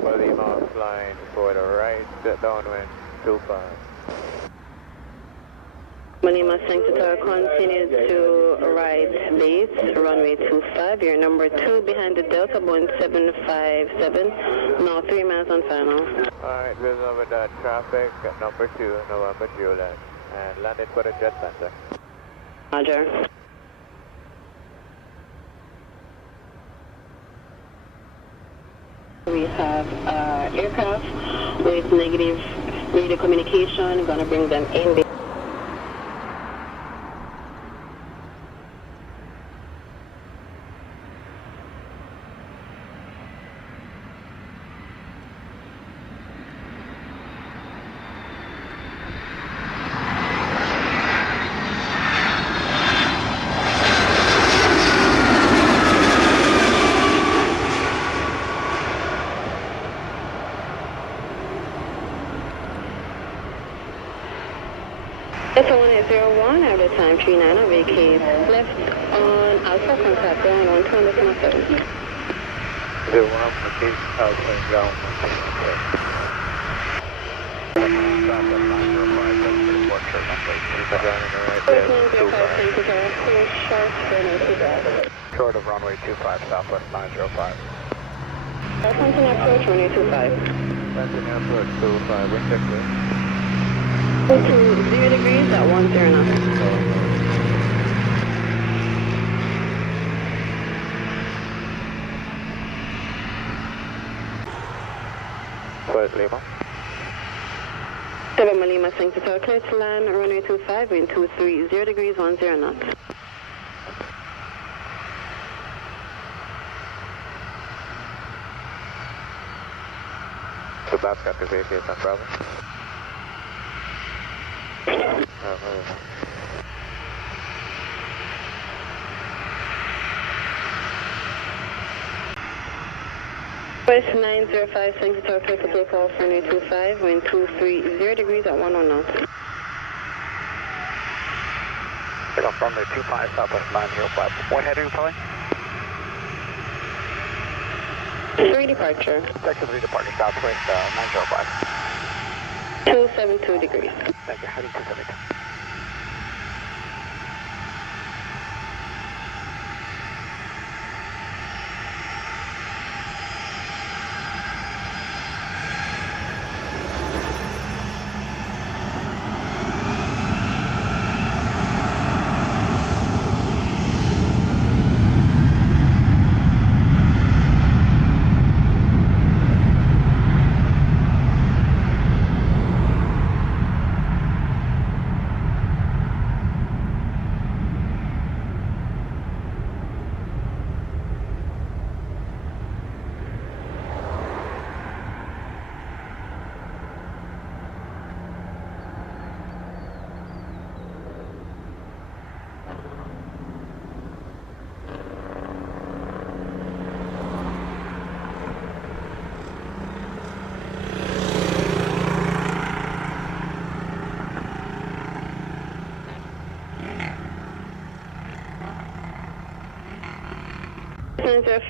Baltimore flying for the right, downwind 25. Lima Sanctuary continues to right base, runway 25, your number 2 behind the Delta, Boeing 757, now 3 miles on final. Alright, we'll over that traffic at number 2, November Juliet, and landed for the jet center. Roger. We have aircraft with negative radio communication, gonna bring them in. Delta 1801, at the time 39 on vacate, left on Alpha contact down on 207. 01, vacate, Alpha ground, short of runway 25, Southwest 905. Continue approach runway 25. Continue approach 25, wind check clear. To 0 degrees at 10 knots. First Lima. 7 Lima Sanctuary, clear to land, runway 25, wind 23, 0 degrees, 10 knots. So that's got the vacate on Bravo. West 905, Sanctuary, clear for takeoff, runway 25, wind 23, 0 degrees at 10 knots. Pick up runway 25, Southwest 905. What heading are you calling? 3 departure. Texas 3 departure, Southwest 905. 272 degrees. Thank you, heading 272.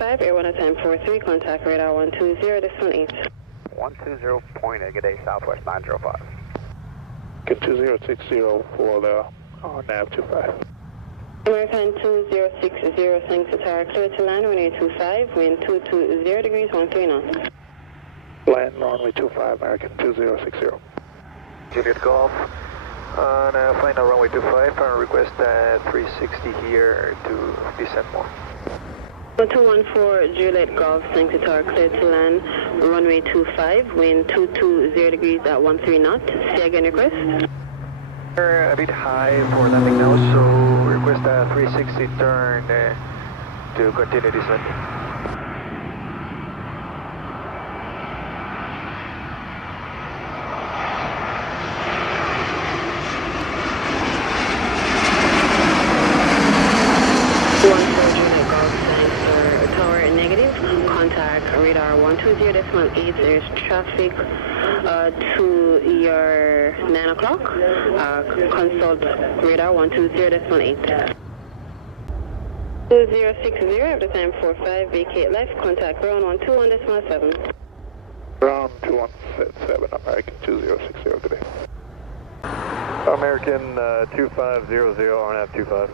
Air 1 at time 43, contact radar 120.8. 120.8, good day, Southwest 905. Get 2060 for the nav 25. American 2060, Sanctuary, clear to land, runway 25, wind 220 degrees, 13 knots. Land runway 25, American 2060. Juliet Golf, on final runway 25, and request 360 here to descend more. 214 Juliet Golf, Sanctuary, clear to land, runway 25, wind 220 degrees at 13 knots. Say again request. We're a bit high for landing now, so request a 360 turn to continue descending. Radar 120.8, there's traffic to your 9 o'clock. Consult radar 120.8. 2060 at the time 45, vacate left, contact ground 121.7. Ground 2177, American 2060, good day. American 2500, RNAV 25.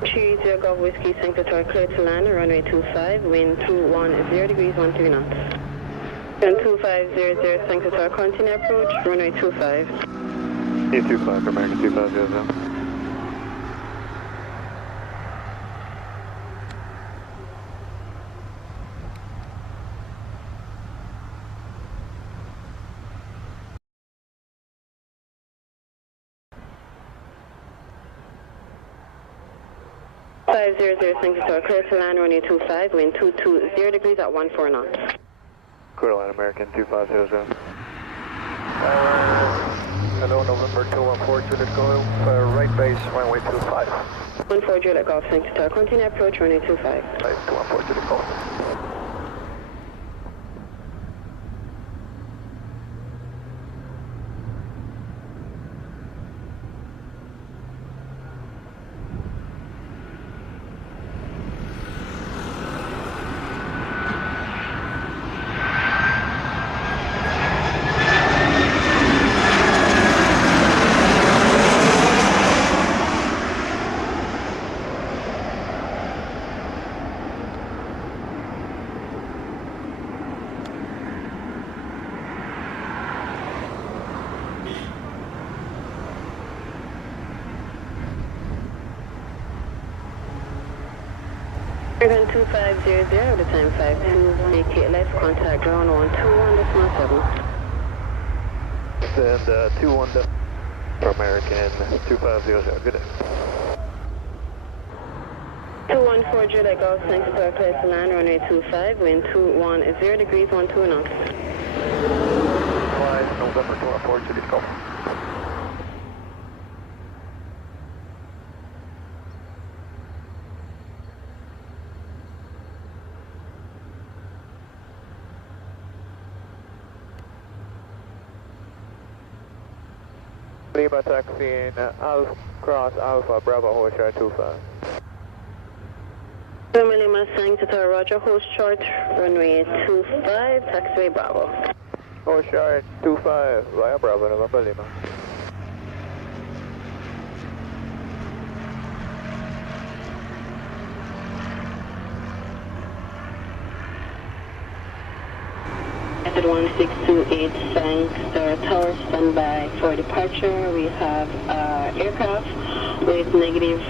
30 Golf Whiskey, Sanctuary, clear to land, runway 25, wind 210 degrees, 13 knots. And 2500, Sanctuary, continue approach, runway 25. E25 for American 2500. 500, Sanctuary, clear to land, runway 25, wind 220 degrees at 14 knots. Clear to land, American 2500. Hello, November 214, Juliet Golf, right base, runway 25. 14 Juliet Golf, Sanctuary, continue approach, runway 25. 214, Juliet Golf. American 2500, the time 52, vacate left, contact ground 121.7. And 21 for American 2500, good day. 214 Juliet Golf, Sanctuary, clear to land, runway 25, wind 210 degrees, 12 knots. 5 November 214, Juliet Golf. Lima taxiing cross Alpha Bravo Hotel 25. Lima Sanctuary, Roger, hold short, runway 25, taxiway Bravo. Hotel 25 via Bravo November Lima. At 1628 Sanctuary Tower, standby for departure. We have aircraft with negative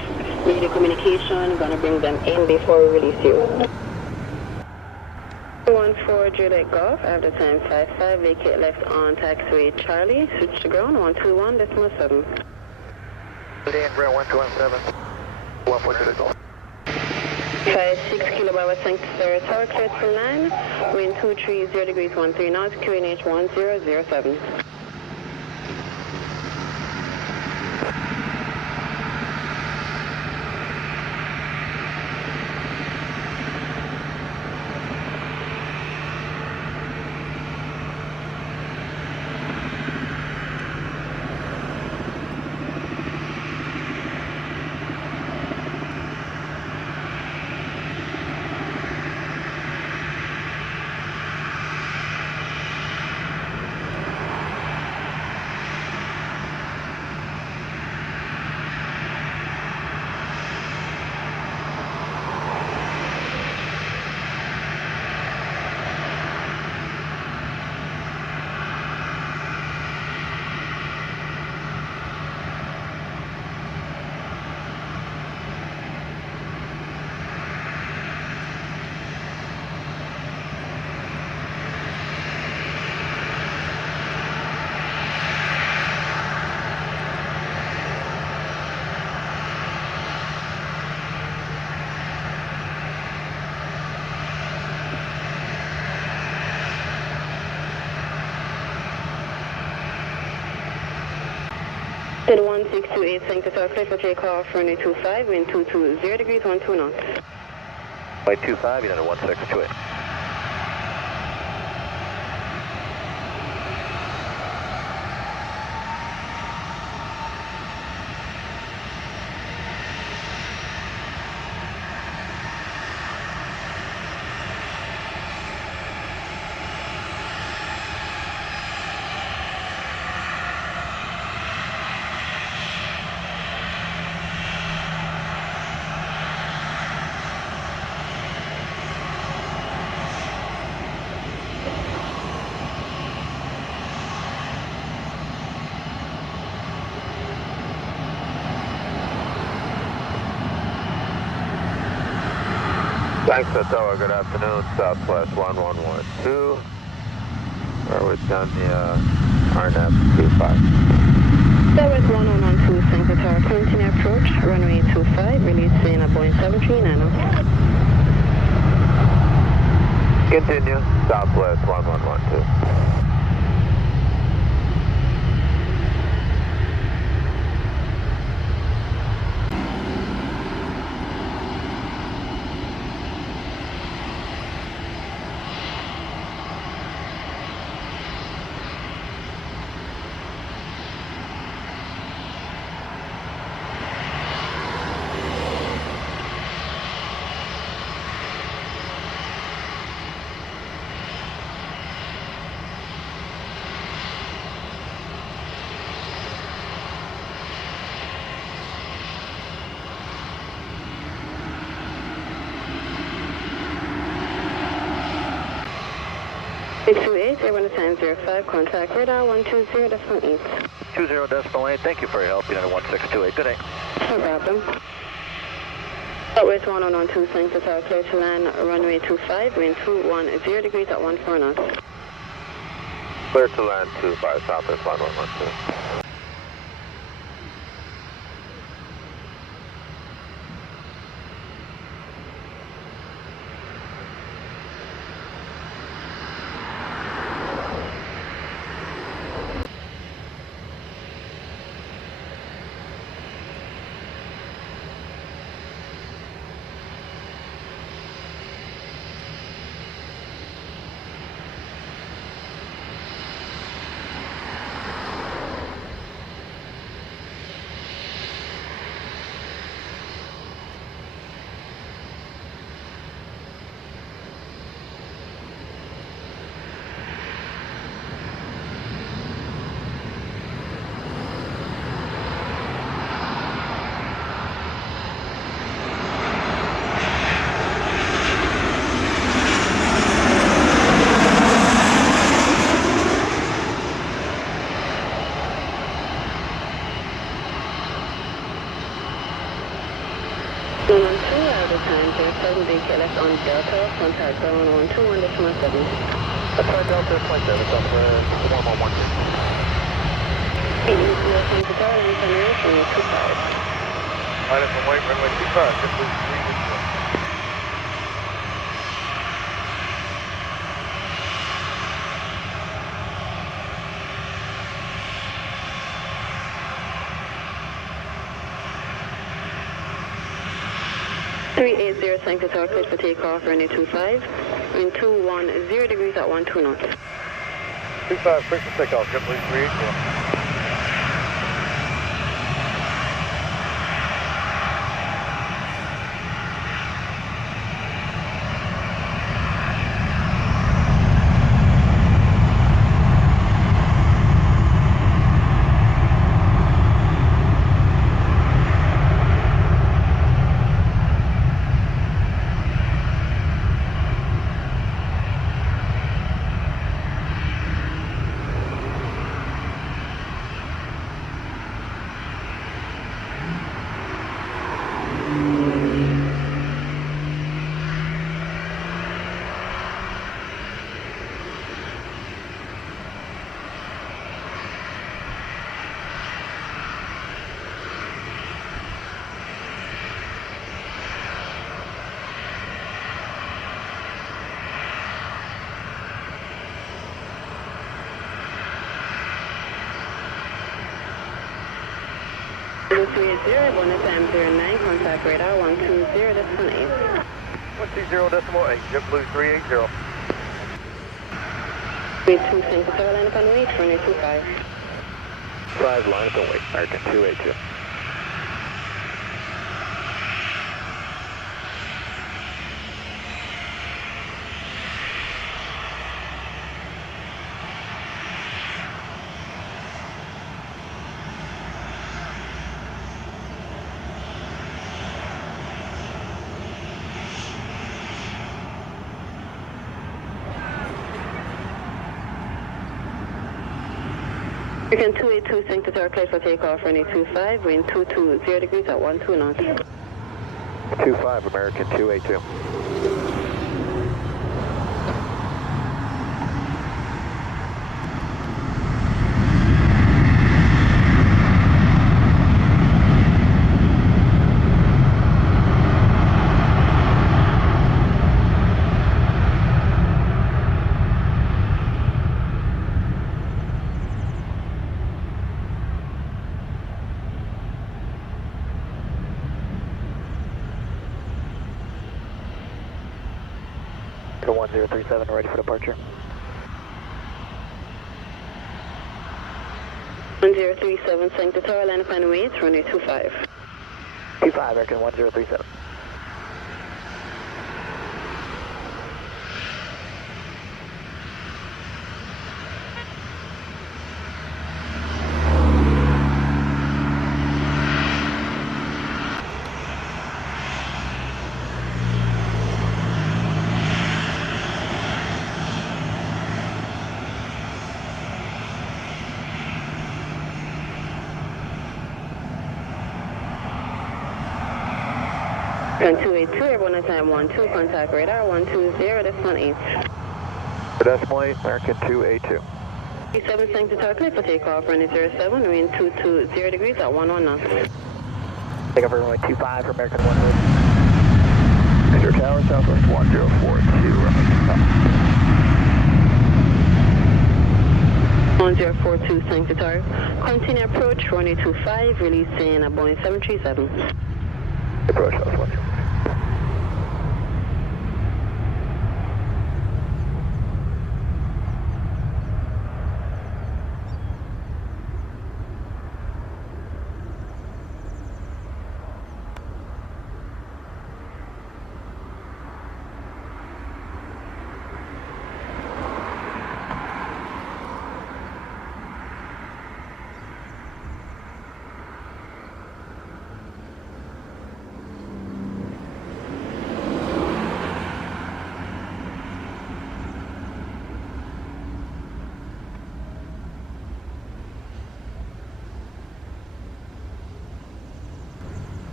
radio communication. Gonna bring them in before we release you. 14 Juliet Golf, after time 55, vacate left on taxiway Charlie, switch to ground 121.7. Today in ground 117, 14 Juliet Golf. 56 kilowatt Sanctuary Tower, clear to land, wind 230 degrees, 13 knots, QNH 1007. At 1628 Sanctuary, clear for takeoff, runway 25, wind 220 degrees, 12 knots. Flight 25, United 1628. Thanks, Tower. Good afternoon. Southwest 1112. Where we've done the RNAV 25. Southwest 1112, St. Tower. Continue approach, runway 25, releasing a Boeing 739. Continue. Southwest 1112. Airborne time 05, contact radar 120.8. 20.8, thank you for your help, United 1628. Good day. No problem. Southwest 1112, St. Tower, clear to land, runway 25, wind 210 degrees at 14 knots. Clear to land 25, Southwest 1112. On Delta, contact zone 121.7. That's right, Delta 27, Southwest 1112. St. Tower, land runway 25. Pilot from White, runway 25, JetBlue 380. 380, St. Tower, cleared for takeoff, runway 25, wind 210 degrees at 12 knots. 25, quick for takeoff, JetBlue 380. Bonnet time 09, contact radar 120.8. 120.8, JetBlue 380. Wait 2 St. Tower, line up and wait, runway 25. 5, line up and wait, American 282. American 282, St. Tower, cleared for takeoff, runway 25, wind 220 degrees at 12 knots. 25, American 282. 1037, ready for departure. 1037, Sancta Tower, line up and wait, runway 25. 25, American 1037. Turn 282, everyone at time 12, contact radar 120, decimal 8. Decimal 8, American 282. 37 Sancta Tower, clear for takeoff, runway 07, wind 220 degrees at 11 knots. Take off for runway 25 for American 1. Major Tower, Southwest 1042, runway 1042 Sancta Tower, continue approach, runway 25, releasing a Boeing 737. Approach Southwest 1042.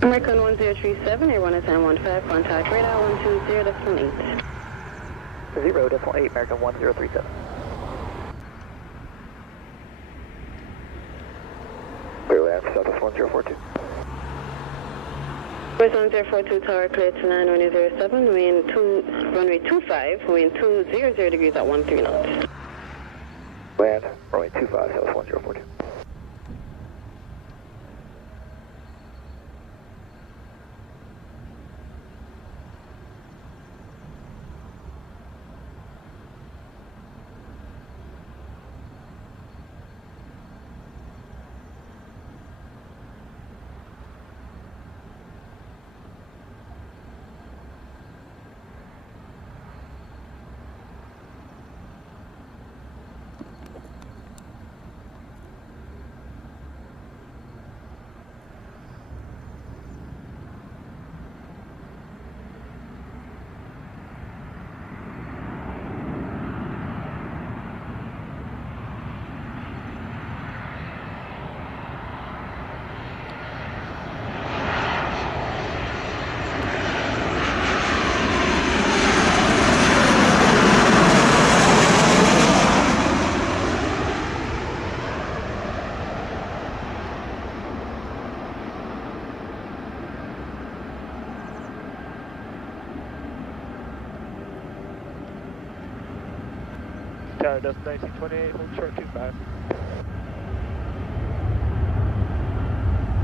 American 1037, everyone at time 15, contact radar 120, decimal 8. 0, decimal 8, American 1037. Clear land for Southwest 1042. West 1042 Tower, clear to 9, runway 07, runway 25, wind 200 degrees at 13 knots. Land, runway 25, Southwest 1042. Tower, does 1928, hold short 25.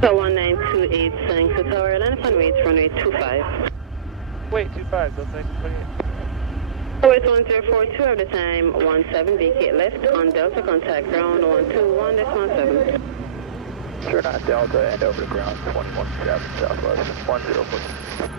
So 1928 Sancta Tower, line up and wait, runway 25. Wait, 25, does 1928. West 1042 at the time 17, vacate left on Delta, contact ground 121, decimal 7. Sure not Delta and over to ground 217 Southwest 104.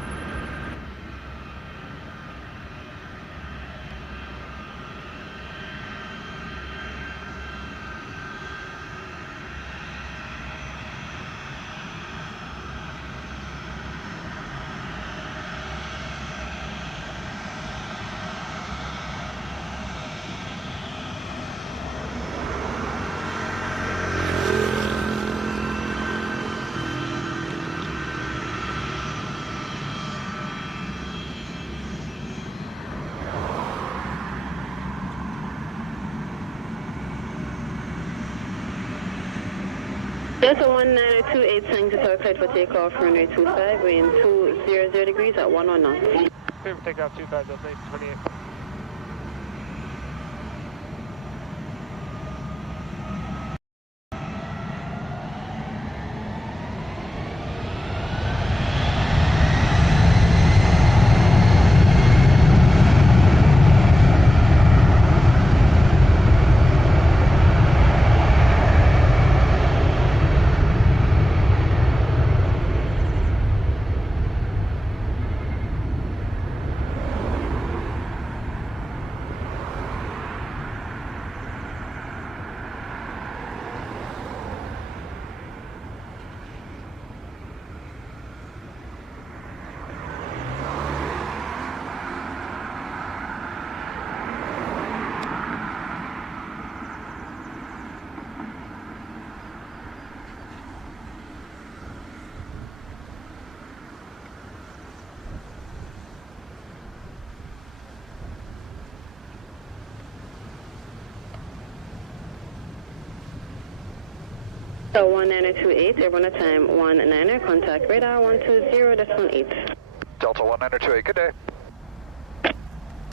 Delta 1928 Sancta Tower, cleared for takeoff, runway 25, wind 200 degrees at 11 knots. Clear for takeoff 25, does 1928. So 19028, airborne at time 19er, contact radar 120.18. Delta 1928, good day.